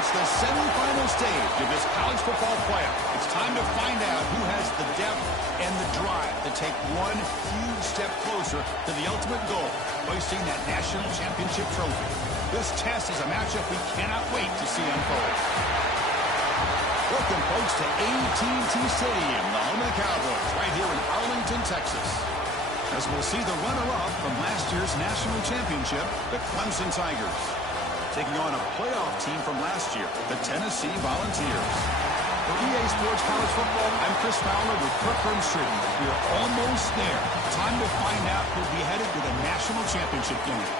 reached the semifinal stage of this college football playoff. It's time to find out who has the depth and the drive to take one huge step closer to the ultimate goal, hoisting that national championship trophy. This test is a matchup we cannot wait to see unfold. Welcome, folks, to AT&T Stadium, the home of the Cowboys, right here in Arlington, Texas. As we'll see the runner-up from last year's national championship, the Clemson Tigers, taking on a playoff team from last year, the Tennessee Volunteers. For EA Sports College Football, I'm Chris Fowler with Kirk Herbstreit. We are almost there. Time to find out who'll be headed to the national championship game.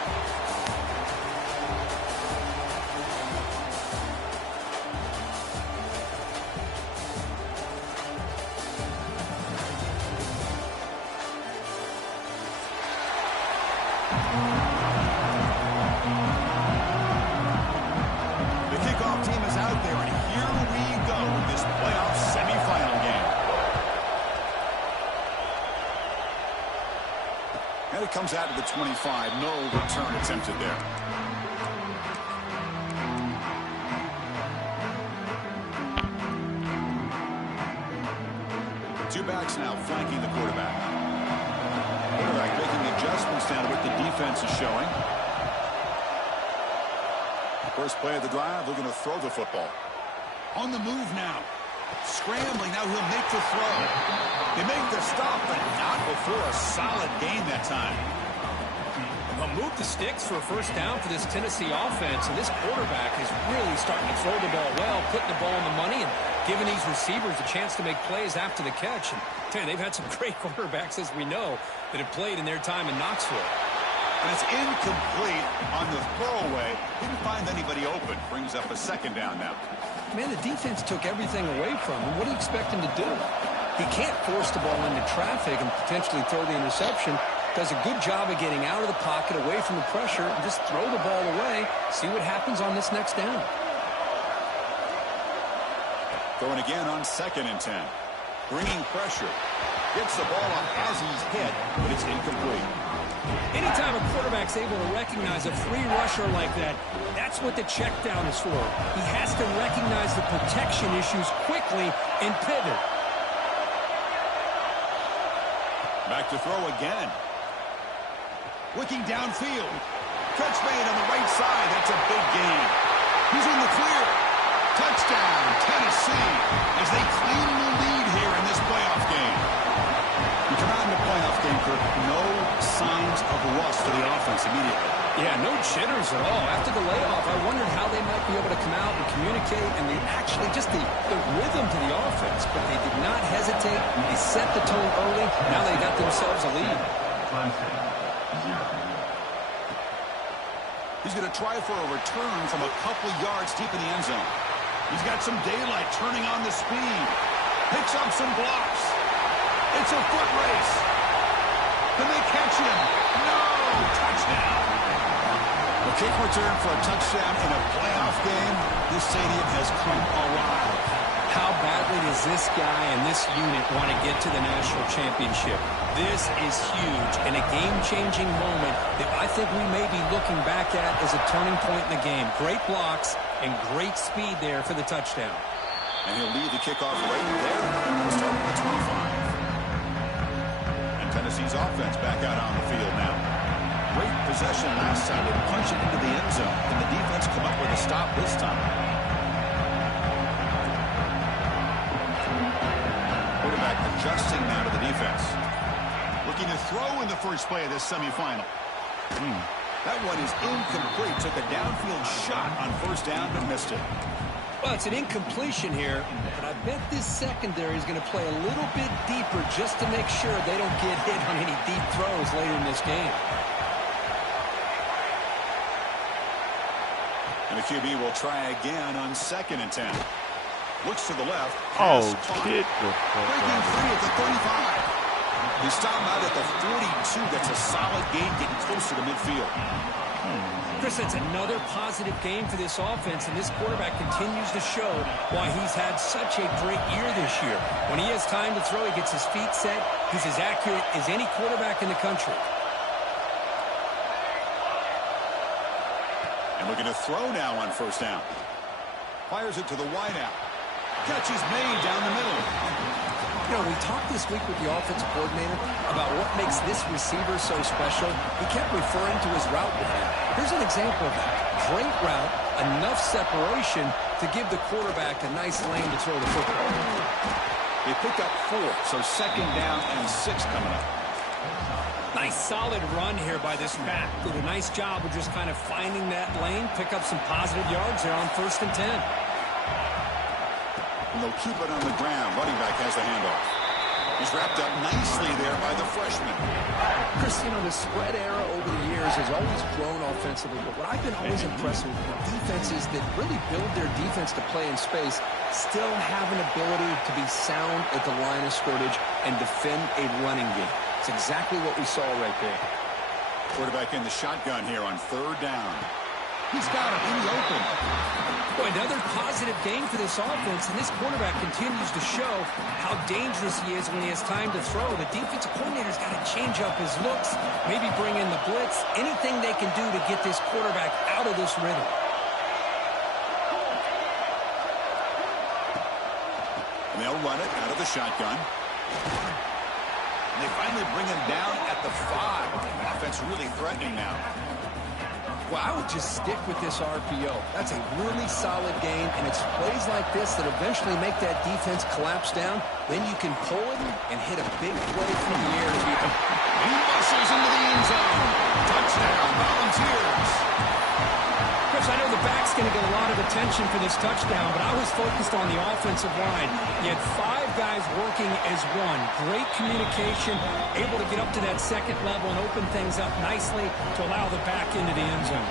Comes out of the 25. No return attempted there. Two backs now flanking the quarterback. Quarterback making adjustments down to what the defense is showing. First play of the drive, looking to throw the football. On the move now. Scrambling, now he'll make the throw. They make the stop, but not before a solid gain that time. Well, move the sticks for a first down for this Tennessee offense, and this quarterback is really starting to throw the ball well, putting the ball on the money, and giving these receivers a chance to make plays after the catch. And they've had some great quarterbacks, as we know, that have played in their time in Knoxville. And it's incomplete on the throwaway. Didn't find anybody open. Brings up a second down now. Man, the defense took everything away from him. What do you expect him to do? He can't force the ball into traffic and potentially throw the interception. Does a good job of getting out of the pocket, away from the pressure, and just throw the ball away. See what happens on this next down. Going again on 2nd and 10. Bringing pressure. Gets the ball off as he's hit, but it's incomplete. Anytime a quarterback's able to recognize a free rusher like that, that's what the check down is for. He has to recognize the protection issues quickly and pivot. Back to throw again. Looking downfield. Catch made on the right side. That's a big gain. He's in the clear. Touchdown, Tennessee, as they claim the lead here in this playoff game. We come out in the playoff game, Kirk. No signs of rust for the offense immediately. Yeah, no jitters at all. After the layoff, I wondered how they might be able to come out and communicate, and actually just the rhythm to the offense. But they did not hesitate. They set the tone early. Now they got themselves a lead. He's going to try for a return from a couple yards deep in the end zone. He's got some daylight, turning on the speed. Picks up some blocks. It's a foot race. Can they catch him? No! Touchdown! A kick return for a touchdown in a playoff game. This stadium has come alive. How badly does this guy and this unit want to get to the national championship? This is huge and a game-changing moment that I think we may be looking back at as a turning point in the game. Great blocks and great speed there for the touchdown. And he'll lead the kickoff right there. We'll start with the 25. And Tennessee's offense back out on the field now. Great possession last time. They punch it into the end zone. And the defense come up with a stop this time. Quarterback adjusting now to the defense. Looking to throw in the first play of this semifinal. That one is incomplete. Took a downfield shot on first down, but missed it. Well, it's an incompletion here, but I bet this secondary is going to play a little bit deeper just to make sure they don't get hit on any deep throws later in this game. And the QB will try again on 2nd and 10. Looks to the left. Oh, kid. Breaking free at the 35. He stopped out at the 42. That's a solid gain, getting closer to midfield. Chris, that's another positive game for this offense, and this quarterback continues to show why he's had such a great year this year. When he has time to throw, he gets his feet set. He's as accurate as any quarterback in the country. And looking to throw now on first down. Fires it to the wideout. Catch is made down the middle. You know, we talked this week with the offensive coordinator about what makes this receiver so special. He kept referring to his route running. Here's an example of that. Great route, enough separation to give the quarterback a nice lane to throw the football. They pick up 4, so second down and 6 coming up. Nice solid run here by this back. Did a nice job of just kind of finding that lane, pick up some positive yards there on 1st and 10. And they'll keep it on the ground. Running back has the handoff. He's wrapped up nicely there by the freshman. Chris, you know, the spread era over the years has always grown offensively, but what I've been always impressed with defenses that really build their defense to play in space still have an ability to be sound at the line of scrimmage and defend a running game. It's exactly what we saw right there. Quarterback in the shotgun here on 3rd down. He's got it in the open. Boy, another positive game for this offense, and this quarterback continues to show how dangerous he is when he has time to throw. The defensive coordinator's got to change up his looks, maybe bring in the blitz, anything they can do to get this quarterback out of this rhythm. And they'll run it out of the shotgun. And they finally bring him down at the 5. The offense really threatening now. Well, I would just stick with this RPO. That's a really solid game, and it's plays like this that eventually make that defense collapse down. Then you can pull it and hit a big play from the air to beat them. He muscles into the end zone. Touchdown, Volunteers. Chris, I know the back's going to get a lot of attention for this touchdown, but I was focused on the offensive line. You had 5 guys working as one. Great communication, able to get up to that second level and open things up nicely to allow the back into the end zone.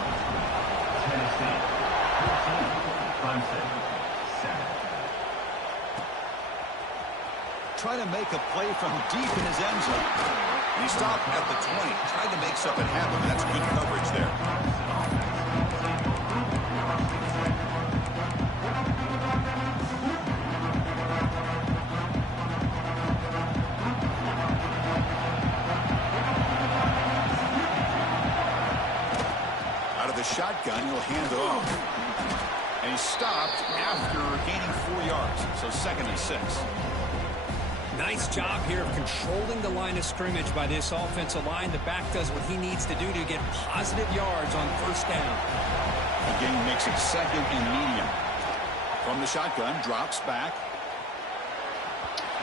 Trying to make a play from deep in his end zone. And he stopped at the 20, tried to make something happen. That's good coverage there. Shotgun, he'll hand it off. And he stopped after gaining 4 yards. So 2nd and 6. Nice job here of controlling the line of scrimmage by this offensive line. The back does what he needs to do to get positive yards on 1st down. The game makes it 2nd and medium. From the shotgun, drops back.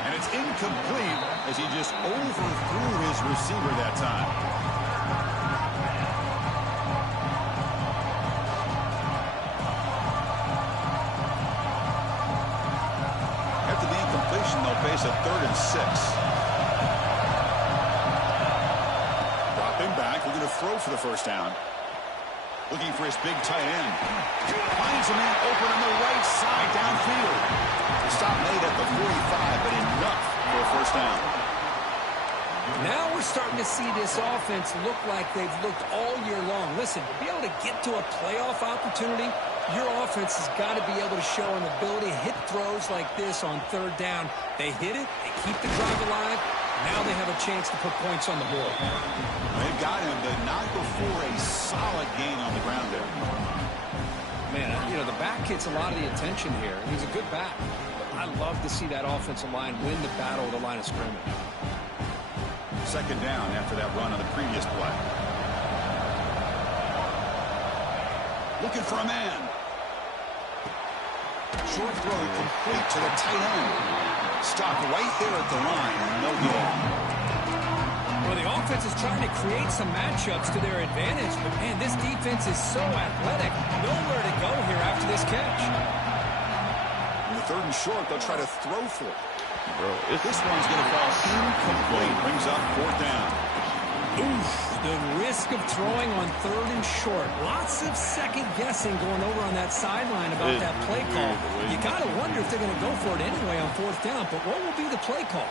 And it's incomplete as he just overthrew his receiver that time. They'll face a 3rd and 6. Dropping back, looking to throw for the 1st down. Looking for his big tight end. Finds a man open on the right side downfield. The stop made at the 45, but enough for a 1st down. Now we're starting to see this offense look like they've looked all year long. Listen, to be able to get to a playoff opportunity, your offense has got to be able to show an ability to hit throws like this on 3rd down. They hit it, they keep the drive alive. Now they have a chance to put points on the board. They've got him, but not before a solid gain on the ground there. Man, you know, the back gets a lot of the attention here. He's a good back. I love to see that offensive line win the battle of the line of scrimmage. 2nd down after that run on the previous play. Looking for a man. Short throw complete to the tight end. Stopped right there at the line. No goal. Well, the offense is trying to create some matchups to their advantage, but man, this defense is so athletic. Nowhere to go here after this catch. In the 3rd and short, they'll try to throw for it. This one's going to fall incomplete. Brings up 4th down. Oof, the risk of throwing on 3rd and short. Lots of second guessing going over on that sideline about that play call. You got to wonder if they're going to go for it anyway on 4th down, but what will be the play call?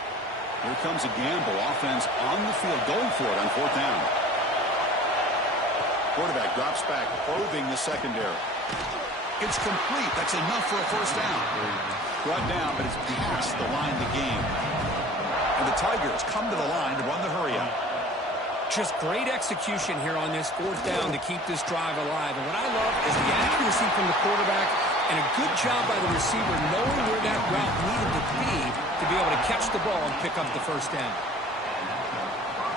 Here comes a gamble. Offense on the field going for it on 4th down. Quarterback drops back, probing the secondary. It's complete. That's enough for a 1st down. Brought down, but it's past the line of the game. And the Tigers come to the line to run the hurry up. Just great execution here on this 4th down to keep this drive alive. And what I love is the accuracy from the quarterback And a good job by the receiver knowing where that route needed to be able to catch the ball and pick up the first down.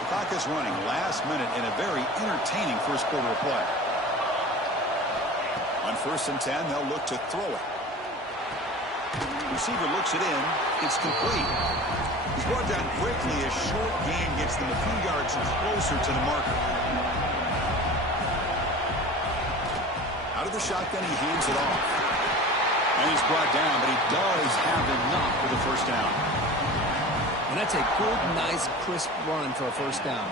The clock is running last minute in a very entertaining first quarter of play. On 1st and 10, they'll look to throw it. Receiver looks it in. It's complete. He's brought down quickly. A short gain gets them a few yards closer to the marker. Out of the shotgun, he hands it off. And he's brought down, but he does have enough for the first down. And that's a good, nice, crisp run for a first down.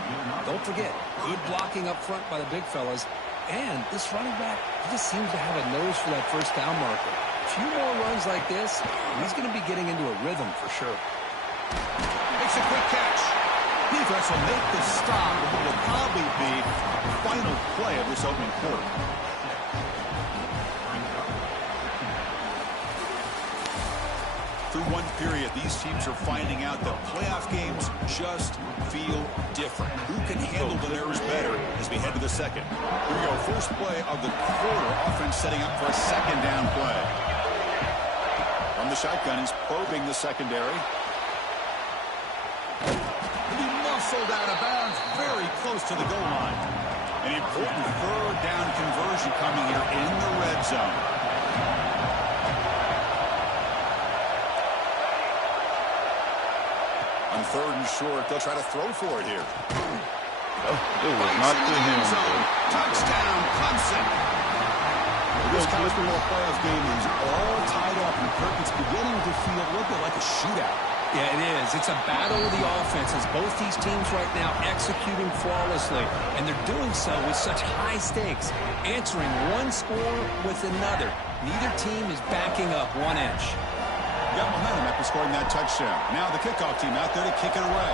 Don't forget, good blocking up front by the big fellas. And this running back, he just seems to have a nose for that first down marker. A few more runs like this, he's going to be getting into a rhythm for sure. Makes a quick catch. Defense will make the stop, and it will probably be the final play of this opening quarter. Through one period, these teams are finding out that playoff games just feel different. Who can handle the nerves better as we head to the second? Here we go. First play of the quarter. Offense setting up for a second down play. From the shotgun, he's probing the secondary. And he muscled out of bounds very close to the goal line. An important third down conversion coming here in the red zone. On 3rd and short, they'll try to throw for it here. Oh, it was not to him. Touchdown, Clemson. This college football playoff game is all tied up, and Kirk, it's beginning to feel a little bit like a shootout. Yeah, it is. It's a battle of the offenses. Both these teams right now executing flawlessly, and they're doing so with such high stakes, answering one score with another. Neither team is backing up 1 inch. Got momentum after scoring that touchdown. Now the kickoff team out there to kick it away.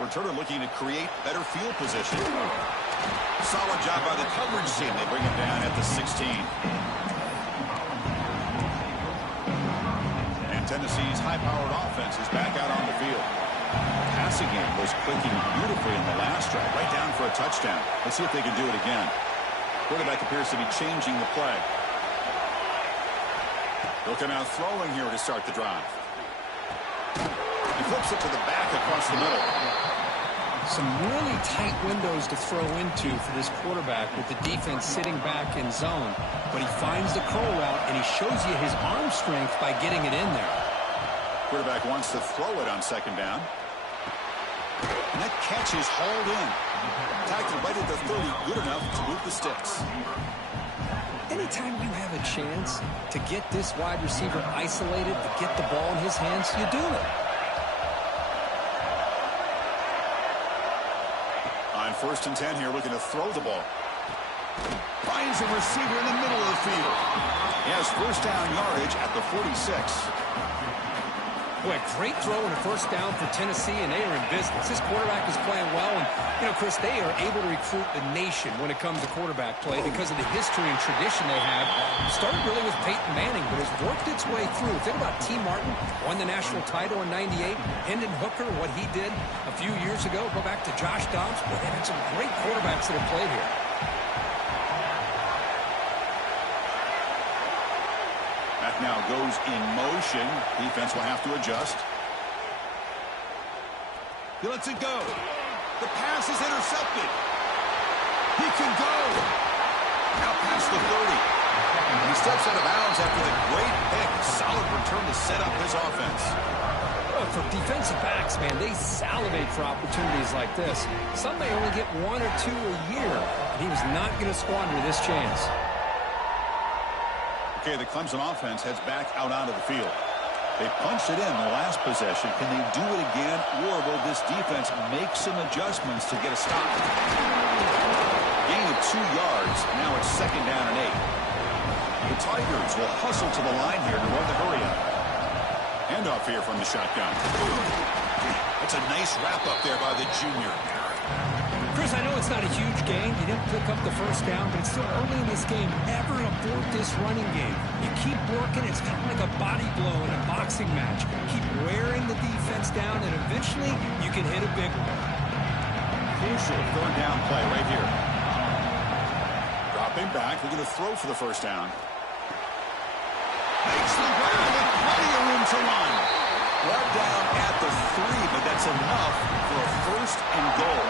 Returner looking to create better field position. Solid job by the coverage team. They bring him down at the 16. And Tennessee's high-powered offense is back out on the field. Passing game was clicking beautifully in the last drive, right down for a touchdown. Let's see if they can do it again. Quarterback appears to be changing the play. They'll come out throwing here to start the drive. He flips it to the back across the middle. Some really tight windows to throw into for this quarterback with the defense sitting back in zone. But he finds the curl route, and he shows you his arm strength by getting it in there. Quarterback wants to throw it on second down. And that catch is hauled in. Tackled right at the 30, good enough to move the sticks. Anytime you have a chance to get this wide receiver isolated, to get the ball in his hands, you do it. On 1st and 10 here, looking to throw the ball. Finds a receiver in the middle of the field. He has first down yardage at the 46. Boy, great throw and a first down for Tennessee, and they are in business. This quarterback is playing well, and, you know, Chris, they are able to recruit the nation when it comes to quarterback play because of the history and tradition they have. It started really with Peyton Manning, but has worked its way through. Think about T. Martin, won the national title in '98. Hendon Hooker, what he did a few years ago. Go back to Josh Dobbs. Boy, they had some great quarterbacks that have played here. That now goes in motion. Defense will have to adjust. He lets it go. The pass is intercepted. He can go. Now past the 30. He steps out of bounds after the great pick. Solid return to set up his offense. Well, for defensive backs, man, they salivate for opportunities like this. Some may only get 1 or 2 a year, and he was not going to squander this chance. Okay, the Clemson offense heads back out onto the field. They punched it in the last possession. Can they do it again, or will this defense make some adjustments to get a stop? Gain of 2 yards. Now it's second down and 8. The Tigers will hustle to the line here to run the hurry up. Handoff here from the shotgun. That's a nice wrap-up there by the junior. Chris, I know it's not a huge gain. You didn't pick up the first down, but it's still early in this game. Never abort this running game. You keep working. It's kind of like a body blow in a boxing match. Keep wearing the defense down, and eventually you can hit a big one. Crucial third down play right here. Dropping back, we're going to throw for the first down. Makes the grab with plenty of room to run. Well down at the 3, but that's enough for a first and goal.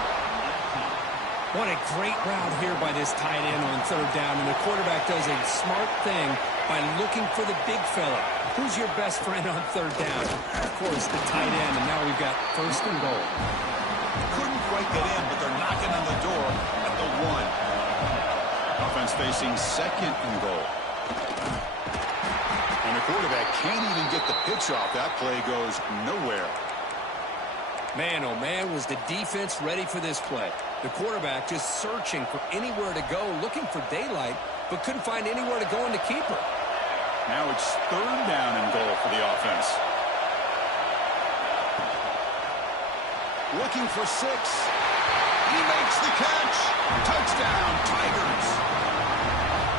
What a great route here by this tight end on third down, and the quarterback does a smart thing by looking for the big fella. Who's your best friend on third down? Of course, the tight end, and now we've got first and goal. Couldn't quite get in, but they're knocking on the door at the 1. Offense facing second and goal. And the quarterback can't even get the pitch off. That play goes nowhere. Man, oh man, was the defense ready for this play. The quarterback just searching for anywhere to go, looking for daylight, but couldn't find anywhere to go in the keeper. Now it's third down and goal for the offense. Looking for 6. He makes the catch. Touchdown, Tigers.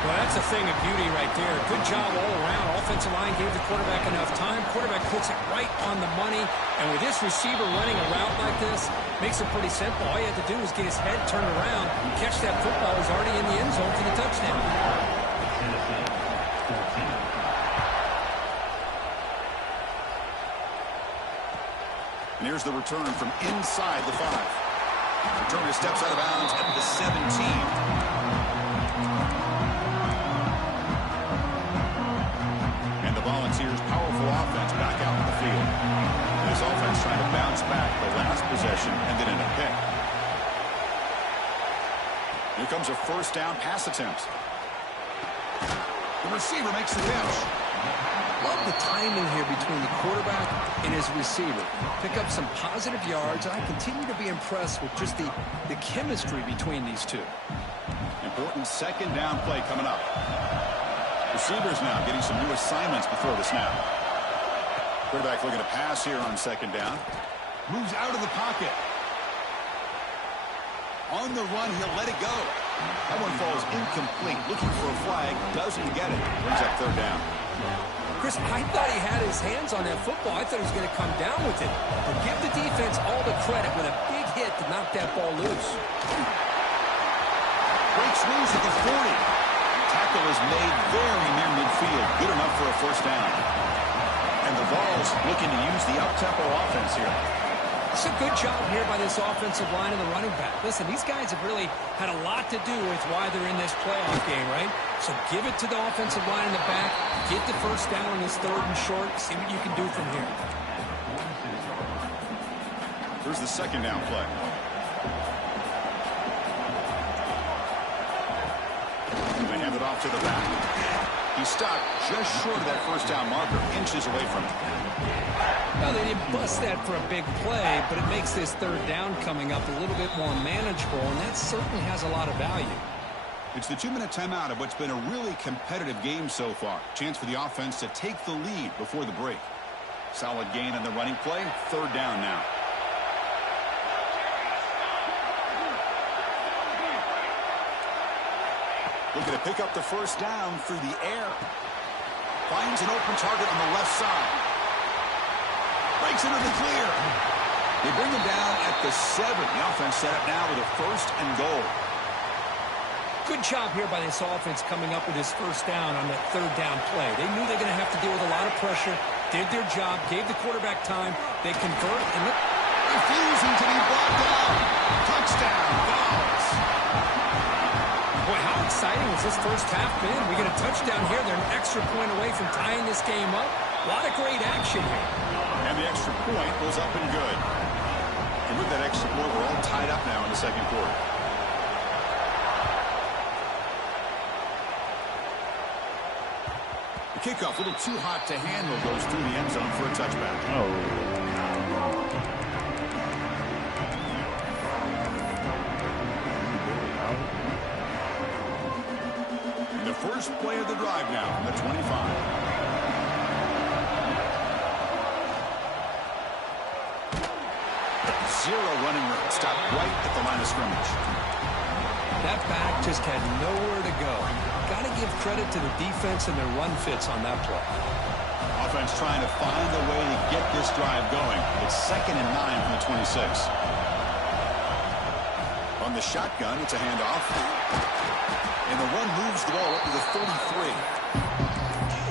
Well, that's a thing of beauty right there. Good job all around. Offensive line gave the quarterback enough time. Quarterback puts it right on the money. And with this receiver running a route like this, makes it pretty simple. All you have to do is get his head turned around and catch that football. He's already in the end zone for the touchdown. And here's the return from inside the 5. Returner steps out of bounds at the 17. Volunteers' powerful offense back out in the field. And this offense trying to bounce back. The last possession ended in a pick. Here comes a first down pass attempt. The receiver makes the catch. Love the timing here between the quarterback and his receiver. Pick up some positive yards. I continue to be impressed with just the chemistry between these two. Important second down play coming up. Receivers now getting some new assignments before the snap. Quarterback looking to pass here on second down. Moves out of the pocket. On the run, he'll let it go. That one falls incomplete. Looking for a flag. Doesn't get it. Brings up third down. Chris, I thought he had his hands on that football. I thought he was going to come down with it. But give the defense all the credit with a big hit to knock that ball loose. Breaks loose at the 40. Tackle is made very near midfield. Good enough for a first down. And the Vols looking to use the up-tempo offense here. It's a good job here by this offensive line and the running back. Listen, these guys have really had a lot to do with why they're in this playoff game, right? So give it to the offensive line in the back. Get the first down on this third and short. See what you can do from here. Here's the second down play. They hand it off to the back. He stopped just short of that first down marker, inches away from it. Well, they didn't bust that for a big play, but it makes this third down coming up a little bit more manageable, and that certainly has a lot of value. It's the 2-minute timeout of what's been a really competitive game so far. Chance for the offense to take the lead before the break. Solid gain on the running play. Third down now. Looking to pick up the first down through the air. Finds an open target on the left side. Breaks into the clear. They bring him down at the 7. The offense set up now with a first and goal. Good job here by this offense coming up with his first down on that third down play. They knew they were going to have to deal with a lot of pressure. Did their job. Gave the quarterback time. They convert and refusing to be brought down. Touchdown, Vols. Boy, how exciting has this first half been? We get a touchdown here. They're an extra point away from tying this game up. A lot of great action here. And the extra point was up and good. And with that extra point, we're all tied up now in the second quarter. The kickoff, a little too hot to handle, goes through the end zone for a touchback. First play of the drive now from the 25. Zero running room. Stopped right at the line of scrimmage. That back just had nowhere to go. Got to give credit to the defense and their run fits on that play. Offense trying to find a way to get this drive going. It's 2nd and 9 from the 26. On the shotgun, it's a handoff. And the one ball up to the 33.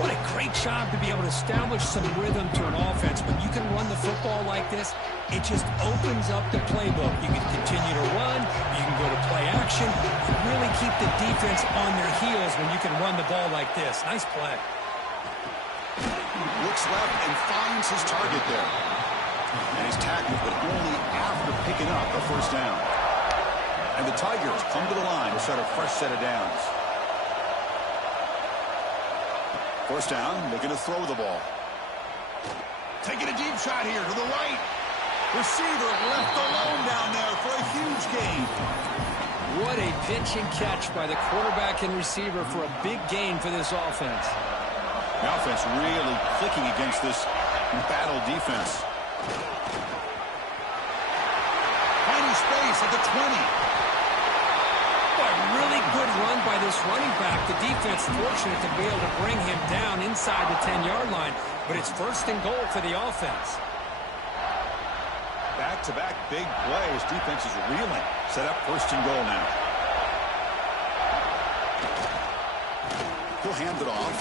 What a great job to be able to establish some rhythm to an offense. When you can run the football like this, it just opens up the playbook. You can continue to run, you can go to play action, and really keep the defense on their heels when you can run the ball like this. Nice play. Looks left and finds his target there. And he's tackled, but only after picking up a first down. And the Tigers come to the line to start a fresh set of downs. First down, looking to throw the ball. Taking a deep shot here to the right. Receiver left alone down there for a huge gain. What a pitch and catch by the quarterback and receiver for a big gain for this offense. The offense really clicking against this battle defense. Finding space at the 20. A really good run by this running back. The defense fortunate to be able to bring him down inside the 10-yard line, but it's first and goal for the offense. Back-to-back big plays. Defense is reeling. Set up first and goal now. He'll hand it off.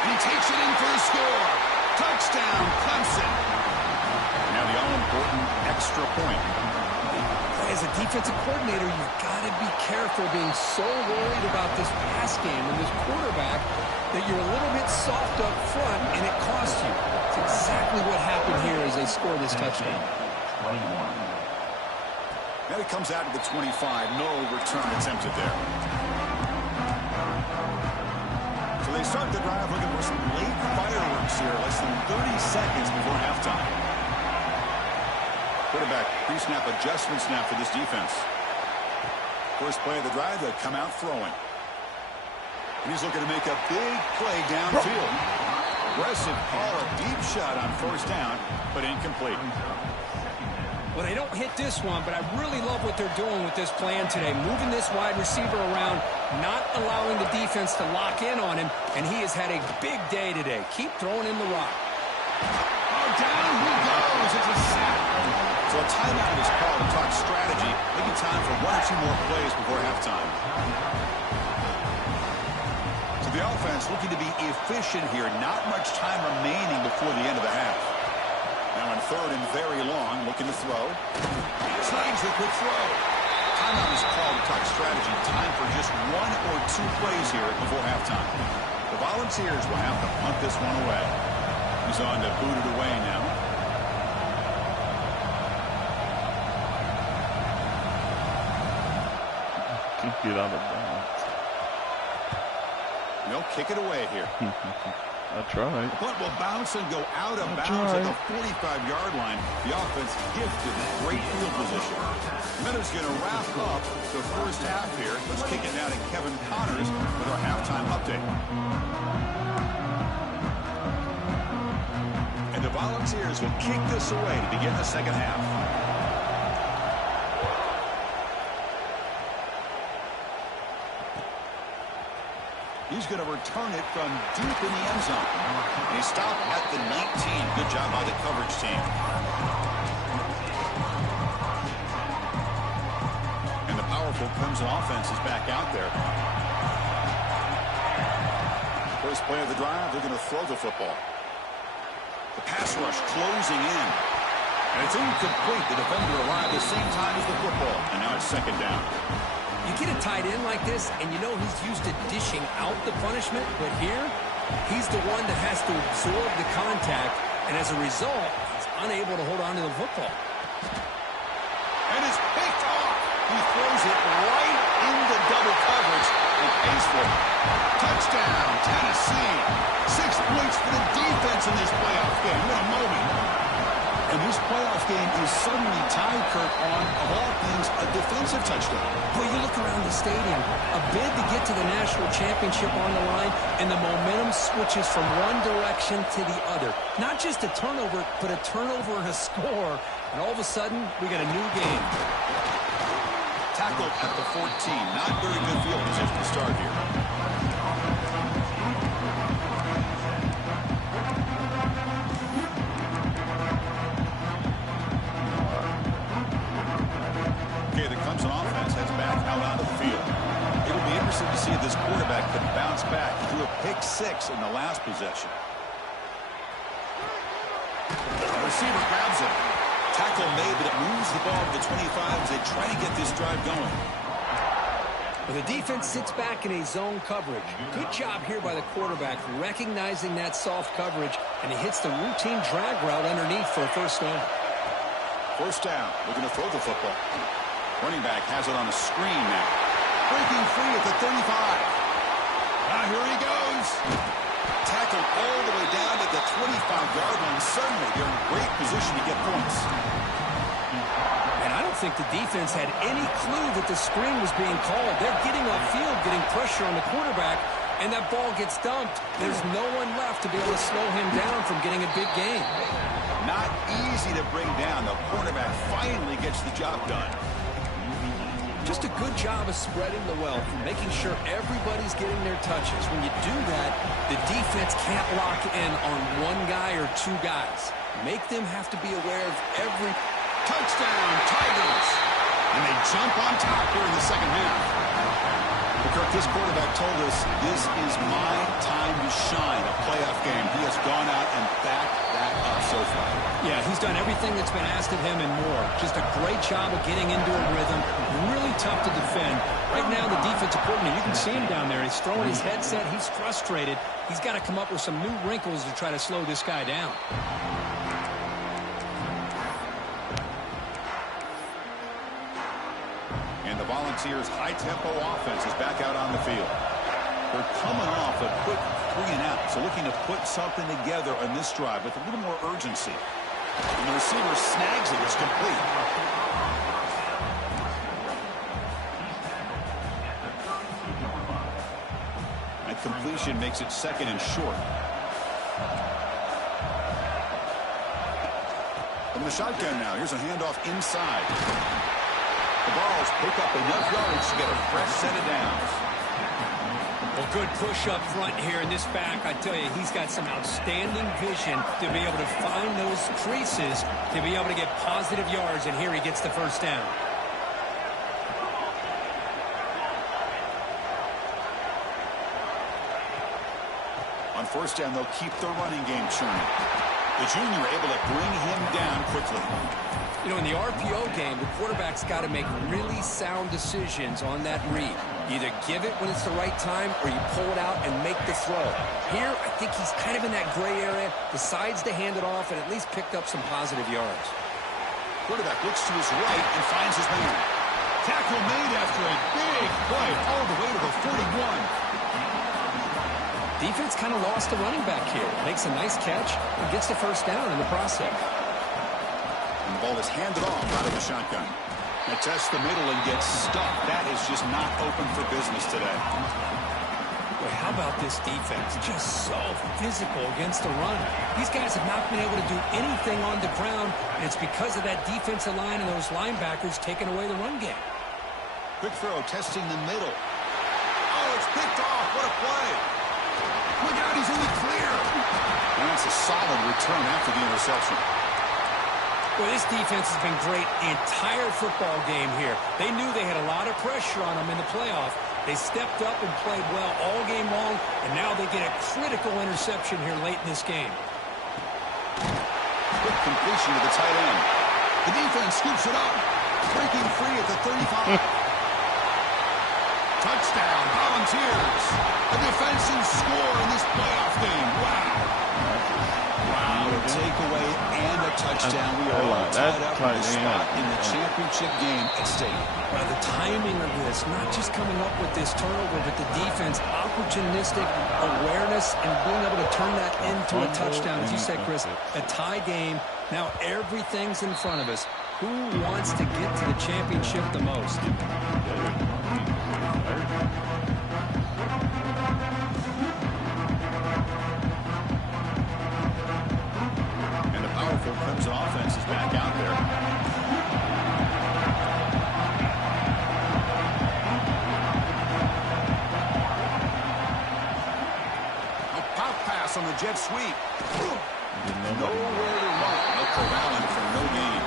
And he takes it in for the score. Touchdown, Clemson. Now the all-important extra point. As a defensive coordinator, you've got to be careful being so worried about this pass game and this quarterback that you're a little bit soft up front, and it costs you. It's exactly what happened here as they score this touchdown. Now he comes out to the 25. No return attempted there. So they start the drive looking for some late fireworks here. Less than 30 seconds before halftime. Quarterback pre-snap adjustments now for this defense. First play of the drive, they come out throwing. And he's looking to make a big play downfield. Aggressive call, a deep shot on first down, but incomplete. Well, they don't hit this one, but I really love what they're doing with this plan today. Moving this wide receiver around, not allowing the defense to lock in on him, and he has had a big day today. Keep throwing in the rock. Oh, down he goes. It's a sack. So a timeout is called to talk strategy. Maybe time for one or two more plays before halftime. So the offense looking to be efficient here. Not much time remaining before the end of the half. Now on third and very long, looking to throw. Slides the quick throw. Timeout is called to talk strategy. Time for just one or two plays here before halftime. The Volunteers will have to punt this one away. He's on to boot it away now. Get out of bounds. They'll kick it away here. I tried. The punt will bounce and go out of bounds at the 45-yard line. The offense gifted great field position. Minutes going to wrap up the first half here. Let's kick it now to Kevin Connors with our halftime update. And the Volunteers will kick this away to begin the second half. He's going to return it from deep in the end zone. And he stopped at the 19. Good job by the coverage team. And the powerful Clemson offense is back out there. First play of the drive, they're going to throw the football. The pass rush closing in. And it's incomplete. The defender arrived at the same time as the football. And now it's second down. You get a tight end like this, and you know he's used to dishing out the punishment, but here, he's the one that has to absorb the contact, and as a result, he's unable to hold on to the football. And it's picked off. He throws it right into double coverage and pays for it. Touchdown, Tennessee. 6 points for the defense in this playoff game. What a moment. And this playoff game is suddenly tied, Kurt, on, of all things, a defensive touchdown. Well, you look around the stadium, a bid to get to the national championship on the line, and the momentum switches from one direction to the other. Not just a turnover, but a turnover and a score. And all of a sudden, we got a new game. Tackled at the 14. Not very good field position to start here. Okay, the Clemson offense heads back out onto the field. It'll be interesting to see if this quarterback can bounce back. He threw a pick-6 in the last possession. The receiver grabs it. Tackle made, but it moves the ball to the 25 as they try to get this drive going. Well, the defense sits back in a zone coverage. Good job here by the quarterback recognizing that soft coverage, and he hits the routine drag route underneath for a first down. First down. Looking to throw the football. Running back has it on a screen now. Breaking free at the 35. Now here he goes. Tackled all the way down to the 25-yard line. Suddenly, they're in great position to get points. And I don't think the defense had any clue that the screen was being called. They're getting upfield, getting pressure on the quarterback, and that ball gets dumped. There's no one left to be able to slow him down from getting a big gain. Not easy to bring down. The cornerback finally gets the job done. Just a good job of spreading the wealth and making sure everybody's getting their touches. When you do that, the defense can't lock in on one guy or two guys. Make them have to be aware of every touchdown, Tigers. And they jump on top here in the second half. Well, Kirk, this quarterback told us this is my time to shine, a playoff game. He has gone out and backed that up so far. Yeah, he's done everything that's been asked of him and more. Just a great job of getting into a rhythm. Really tough to defend. Right now, the defensive coordinator, you can see him down there. He's throwing his headset. He's frustrated. He's got to come up with some new wrinkles to try to slow this guy down. And the Volunteers' high-tempo offense is back out on the field. They're coming off a quick 3-and-out, so looking to put something together on this drive with a little more urgency. And the receiver snags it. It's complete. That completion makes it second and short. From the shotgun now, here's a handoff inside. The Vols pick up enough yards to get a fresh set of downs. Well, good push up front here in this back. I tell you, he's got some outstanding vision to be able to find those creases, to be able to get positive yards, and here he gets the first down. On first down, they'll keep their running game churning. The junior able to bring him down quickly. You know, in the RPO game, the quarterback's got to make really sound decisions on that read. Either give it when it's the right time or you pull it out and make the throw. Here, I think he's kind of in that gray area, decides to hand it off, and at least picked up some positive yards. Quarterback looks to his right and finds his man. Tackle made after a big play all the way to the 41. Defense kind of lost the running back here. Makes a nice catch and gets the first down in the process. And the ball is handed off out of the shotgun. They test the middle and gets stuck. That is just not open for business today. Boy, how about this defense? Just so physical against the run. These guys have not been able to do anything on the ground, and it's because of that defensive line and those linebackers taking away the run game. Quick throw, testing the middle. Oh, it's picked off. What a play. Look out, he's in the clear. And that's a solid return after the interception. Well, this defense has been great the entire football game here. They knew they had a lot of pressure on them in the playoff. They stepped up and played well all game long, and now they get a critical interception here late in this game. Quick completion to the tight end. The defense scoops it up. Breaking free at the 35. Touchdown, Volunteers. A defensive score in this playoff game. Wow. Wow, a takeaway and a touchdown. We are all tied up in this spot in the championship game at stake. Well, the timing of this, not just coming up with this turnover, but the defense, opportunistic awareness and being able to turn that into a touchdown. As you said, Chris, a tie game. Now everything's in front of us. Who wants to get to the championship the most? Clemson offense is back out there. A pop pass on the jet sweep. Nowhere to run. No corralling for no gain.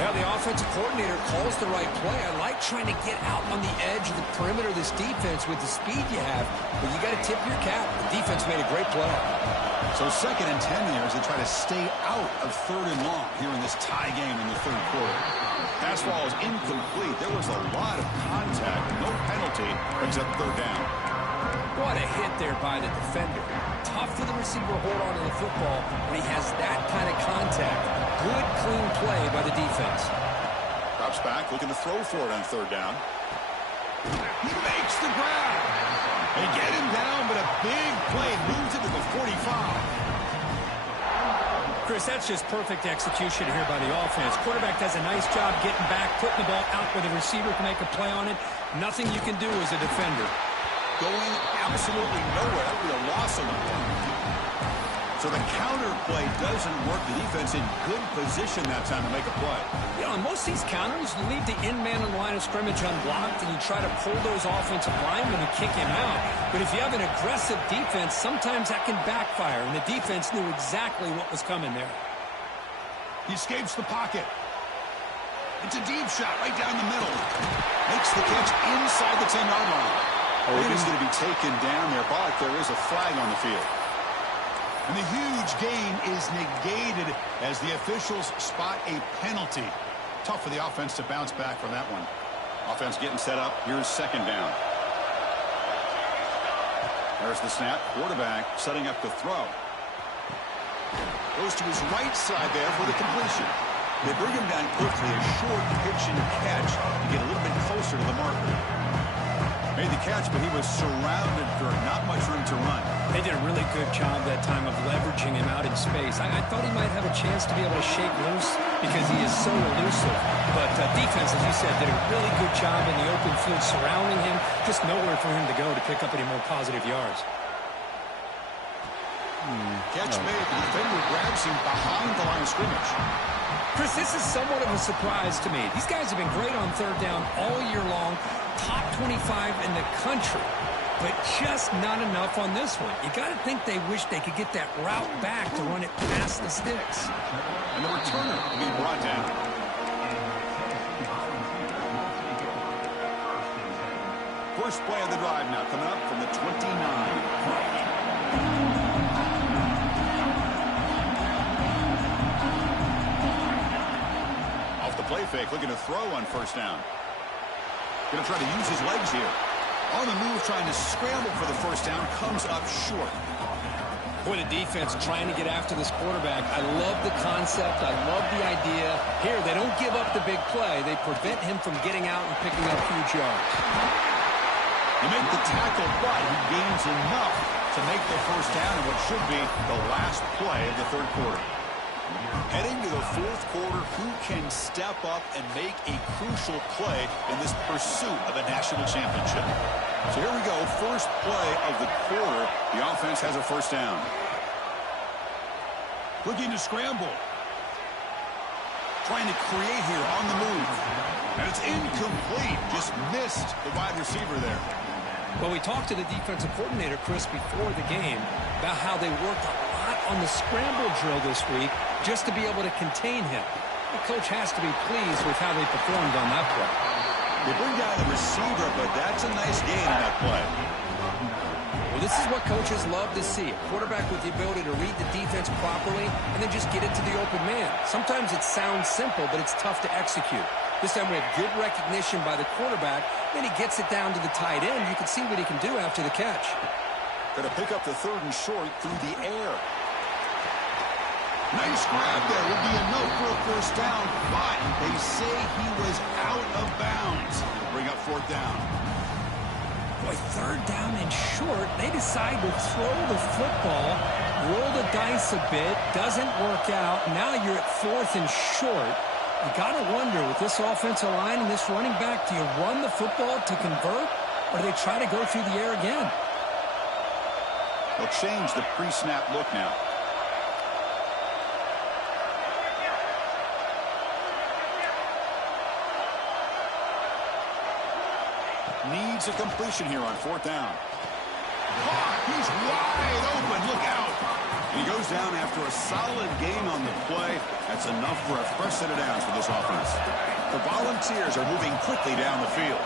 Well, the offensive coordinator calls the right play. I like trying to get out on the edge of the perimeter of this defense with the speed you have, but you got to tip your cap. The defense made a great play. So 2nd and 10 here as they try to stay out of 3rd and long here in this tie game in the 3rd quarter. Pass ball is incomplete. There was a lot of contact. No penalty. Brings up 3rd down. What a hit there by the defender. Tough for the receiver to hold on to the football when he has that kind of contact. Good, clean play by the defense. Drops back, looking to throw for it on 3rd down. He makes the grab. They get him down, but a big play moves it to the 45. Chris, that's just perfect execution here by the offense. Quarterback does a nice job getting back, putting the ball out where the receiver can make a play on it. Nothing you can do as a defender. Going absolutely nowhere. That would be a loss on the play. So the counter play doesn't work. The defense in good position that time to make a play. You know, on most of these counters, you leave the in man in the line of scrimmage unblocked, and you try to pull those offensive linemen and kick him out. But if you have an aggressive defense, sometimes that can backfire, and the defense knew exactly what was coming there. He escapes the pocket. It's a deep shot right down the middle. Makes the catch inside the 10-yard line. He's going to be taken down there, but there is a flag on the field. And the huge gain is negated as the officials spot a penalty. Tough for the offense to bounce back from that one. Offense getting set up. Here's 2nd down. There's the snap. Quarterback setting up the throw. Goes to his right side there for the completion. They bring him down quickly. A short pitch and catch to get a little bit closer to the marker. Made the catch, but he was surrounded for not much room to run. They did a really good job that time of leveraging him out in space. I thought he might have a chance to be able to shake loose because he is so elusive. But defense, as you said, did a really good job in the open field surrounding him. Just nowhere for him to go to pick up any more positive yards. Catch made. The defender grabs him behind the line of scrimmage. Chris, this is somewhat of a surprise to me. These guys have been great on 3rd down all year long. Top 25 in the country. But just not enough on this one. You got to think they wish they could get that route back to run it past the sticks. And the returner being brought down. First play of the drive now coming up from the 29. Off the play fake, looking to throw on 1st down. Going to try to use his legs here. On the move, trying to scramble for the 1st down, comes up short. Boy, the defense trying to get after this quarterback. I love the concept. I love the idea. Here, they don't give up the big play. They prevent him from getting out and picking up huge yards. They make the tackle, but he gains enough to make the 1st down in what should be the last play of the 3rd quarter. Heading to the 4th quarter, who can step up and make a crucial play in this pursuit of a national championship? So here we go, first play of the quarter. The offense has a 1st down. Looking to scramble. Trying to create here on the move. And it's incomplete. Just missed the wide receiver there. Well, we talked to the defensive coordinator, Chris, before the game about how they worked a lot on the scramble drill this week just to be able to contain him. The coach has to be pleased with how they performed on that play. They bring down the receiver, but that's a nice gain on that play. Well, this is what coaches love to see. A quarterback with the ability to read the defense properly and then just get it to the open man. Sometimes it sounds simple, but it's tough to execute. This time we have good recognition by the quarterback. Then he gets it down to the tight end. You can see what he can do after the catch. Going to pick up the 3rd and short through the air. Nice grab there. Would be enough for a 1st down, but they say he was out of bounds. They'll bring up 4th down. Boy, 3rd down and short. They decide to throw the football, roll the dice a bit. Doesn't work out. Now you're at 4th and short. You got to wonder, with this offensive line and this running back, do you run the football to convert, or do they try to go through the air again? They'll change the pre-snap look now. Needs a completion here on 4th down. He's wide open. Look out. He goes down after a solid gain on the play. That's enough for a fresh set of downs for this offense. The Volunteers are moving quickly down the field.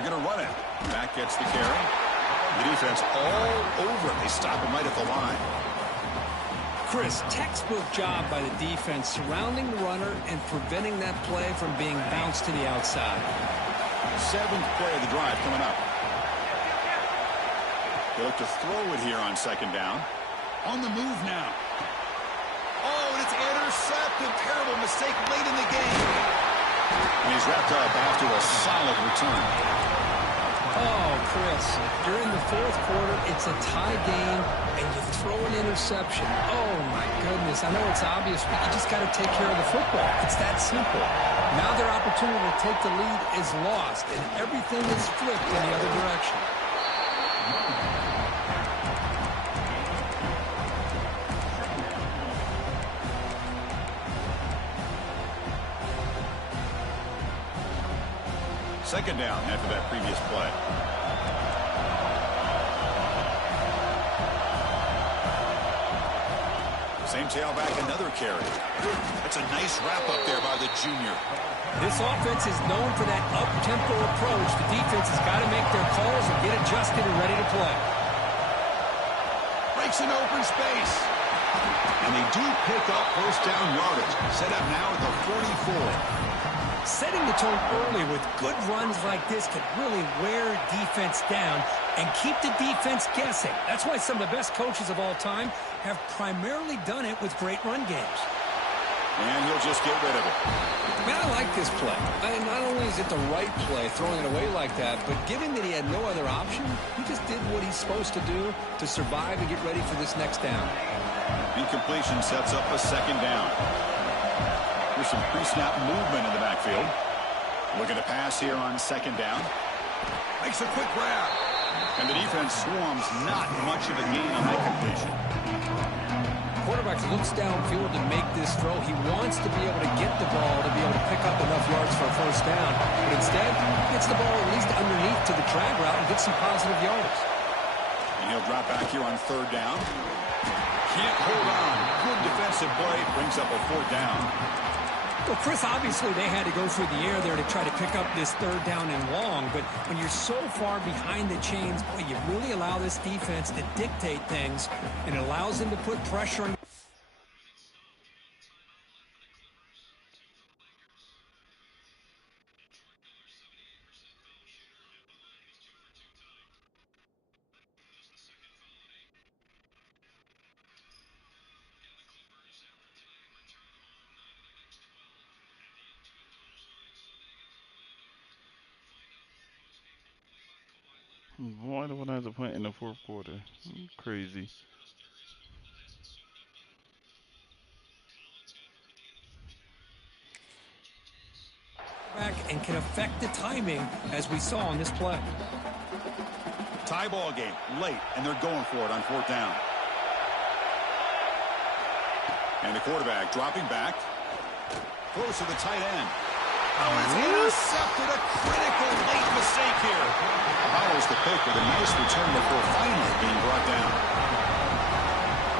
They're going to run it. Back gets the carry. The defense all over it. They stop him right at the line. Chris, textbook job by the defense surrounding the runner and preventing that play from being bounced to the outside. 7th play of the drive coming up. They look to throw it here on 2nd down. On the move now. Oh, and it's intercepted. Terrible mistake late in the game. And he's wrapped up after a solid return. Oh, Chris, you're in the 4th quarter. It's a tie game, and you throw an interception. Oh, my goodness. I know it's obvious, but you just got to take care of the football. It's that simple. Now their opportunity to take the lead is lost, and everything is flipped in the other direction. Second down after that previous play. Same tailback, another carry. That's a nice wrap up there by the junior. This offense is known for that up-tempo approach. The defense has got to make their calls and get adjusted and ready to play. Breaks an open space. And they do pick up first down yardage. Set up now at the 44. Setting the tone early with good runs like this can really wear defense down and keep the defense guessing. That's why some of the best coaches of all time have primarily done it with great run games. And he'll just get rid of it. Man, I like this play. Not only is it the right play, throwing it away like that, but given that he had no other option, he just did what he's supposed to do to survive and get ready for this next down. Incompletion sets up a 2nd down. There's some pre-snap movement in the backfield. Looking to pass here on 2nd down. Makes a quick grab. And the defense swarms not much of a gain on that completion. Quarterback looks downfield to make this throw. He wants to be able to get the ball to be able to pick up enough yards for a first down. But instead, he gets the ball at least underneath to the drag route and gets some positive yardage. And he'll drop back here on 3rd down. Can't hold on. Good defensive play. Brings up a 4th down. Well, Chris, obviously they had to go through the air there to try to pick up this 3rd down and long, but when you're so far behind the chains, boy, you really allow this defense to dictate things, and it allows them to put pressure on. Why do I have to point in the 4th quarter? Crazy. Back and can affect the timing as we saw on this play. Tie ball game late, and they're going for it on 4th down. And the quarterback dropping back. Close to the tight end. Oh, it's intercepted. A critical late mistake here. Follows the pick with a nice return before finally being brought down.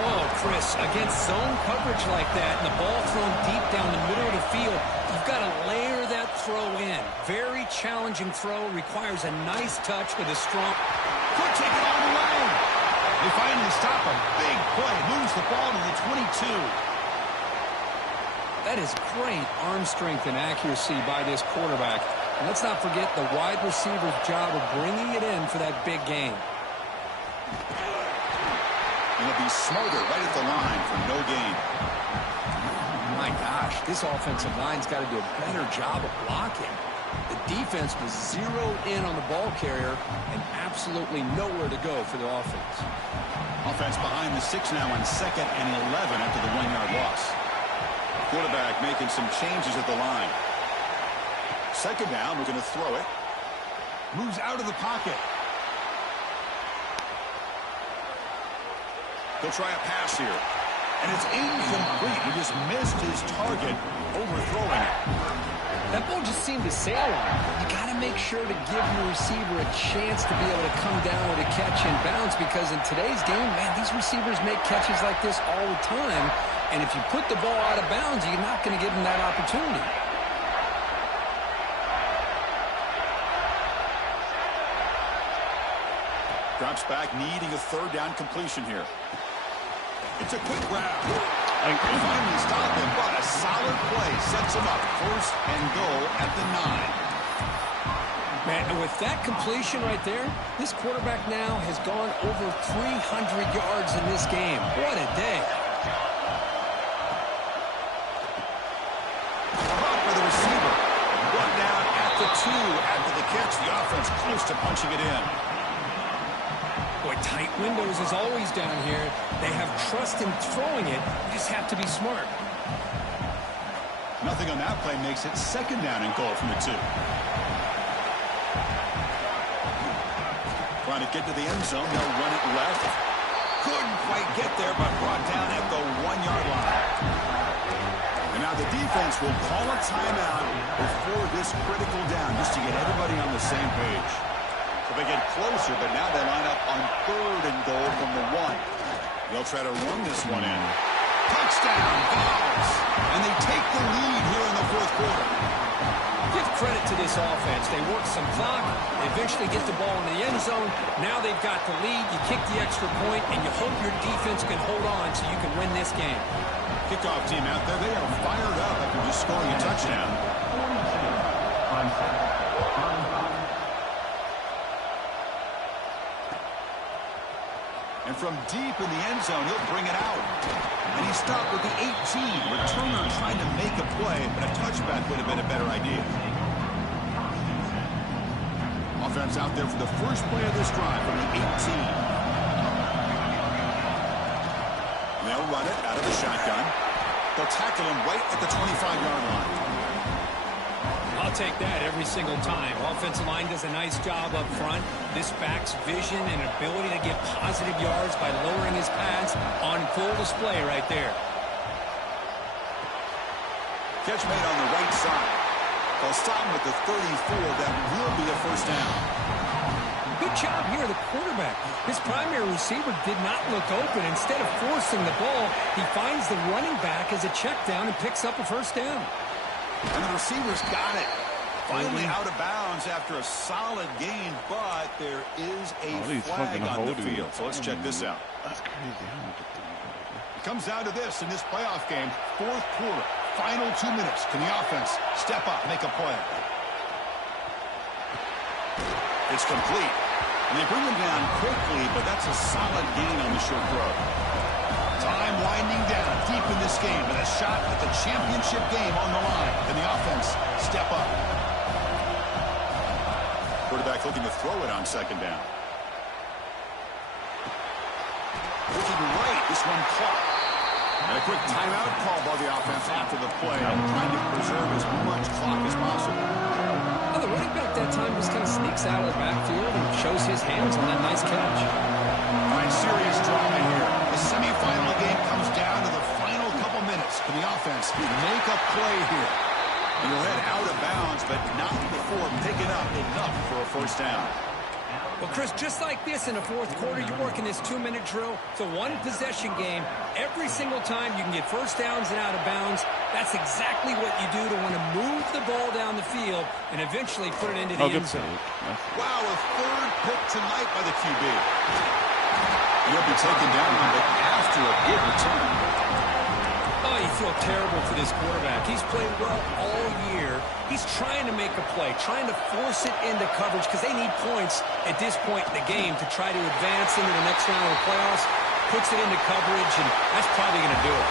Oh, Chris, against zone coverage like that and the ball thrown deep down the middle of the field, you've got to layer that throw in. Very challenging throw. Requires a nice touch with a strong. Could take it all the way. They finally stop a big play. Moves the ball to the 22. That is great arm strength and accuracy by this quarterback. And let's not forget the wide receiver's job of bringing it in for that big game. And he'll be smothered right at the line for no gain. My gosh, this offensive line's got to do a better job of blocking. The defense was zeroed in on the ball carrier and absolutely nowhere to go for the offense. Offense behind the 6 now on 2nd and 11 after the 1-yard loss. Quarterback making some changes at the line. 2nd down, we're going to throw it. Moves out of the pocket. They'll try a pass here. And it's incomplete. He just missed his target, overthrowing it. That ball just seemed to sail on him. You got to make sure to give your receiver a chance to be able to come down with a catch and bounce, because in today's game, man, these receivers make catches like this all the time. And if you put the ball out of bounds, you're not going to give them that opportunity. Drops back, needing a third down completion here. It's a quick grab. And Finally stop him, but a solid play sets him up. First and goal at the 9. Man, and with that completion right there, this quarterback now has gone over 300 yards in this game. What a day. For the receiver. Brought down at the 2 after the catch. The offense close to punching it in. Boy, tight windows is always down here. They have trust in throwing it. You just have to be smart. Nothing on that play makes it second down and goal from the 2. Trying to get to the end zone. They'll run it left. Couldn't quite get there, but brought down at the 1-yard line. And now the defense will call a timeout before this critical down, just to get everybody on the same page. So they get closer, but now they line up on third and goal from the 1. They'll try to run this one in. Touchdown, Vols! And they take the lead here in the fourth quarter. Give credit to this offense. They work some clock. They eventually get the ball in the end zone. Now they've got the lead. You kick the extra point, and you hope your defense can hold on so you can win this game. Kickoff team out there. They are fired up after just scoring a touchdown. And from deep in the end zone, he'll bring it out. And he stopped with the 18. Returner trying to make a play, but a touchback would have been a better idea. Offense out there for the first play of this drive from the 18. They'll run it out of the shotgun. They'll tackle him right at the 25-yard line. I'll take that every single time. Offensive line does a nice job up front. This back's vision and ability to get positive yards by lowering his pads on full display right there. Catch made on the right side. They'll stop him at the 34. That will be a first down. Good job here, the quarterback. His primary receiver did not look open. Instead of forcing the ball, he finds the running back as a check down and picks up a first down. And the receivers got it. Finally out of bounds after a solid gain, but there is a flag on the field. So let's check this out. That's crazy. It comes down to this in this playoff game. Fourth quarter, final 2 minutes. Can the offense step up, make a play? It's complete. And they bring him down quickly, but that's a solid gain on the short throw. Time winding down deep in this game with a shot at the championship game on the line. Can the offense step up? Quarterback looking to throw it on second down. Looking right, this one caught. And a quick timeout call by the offense after the play, trying to preserve as much clock as possible. Well, the running back that time just kind of sneaks out of the backfield and shows his hands on that nice catch. All right, serious drama here. The semifinal game comes down to the final couple minutes. Can the offense make a play here? And he'll head out of bounds, but not before picking up enough for a first down. Well, Chris, just like this in the fourth quarter, you're working this 2-minute drill. It's a one-possession game. Every single time you can get first downs and out of bounds. That's exactly what you do to want to move the ball down the field and eventually put it into the end zone. Wow, a third pick tonight by the QB. He'll be taken down, but after a good return. Oh, you feel terrible for this quarterback. He's played well all year. He's trying to make a play, trying to force it into coverage because they need points at this point in the game to try to advance into the next round of the playoffs. Puts it into coverage, and that's probably going to do it.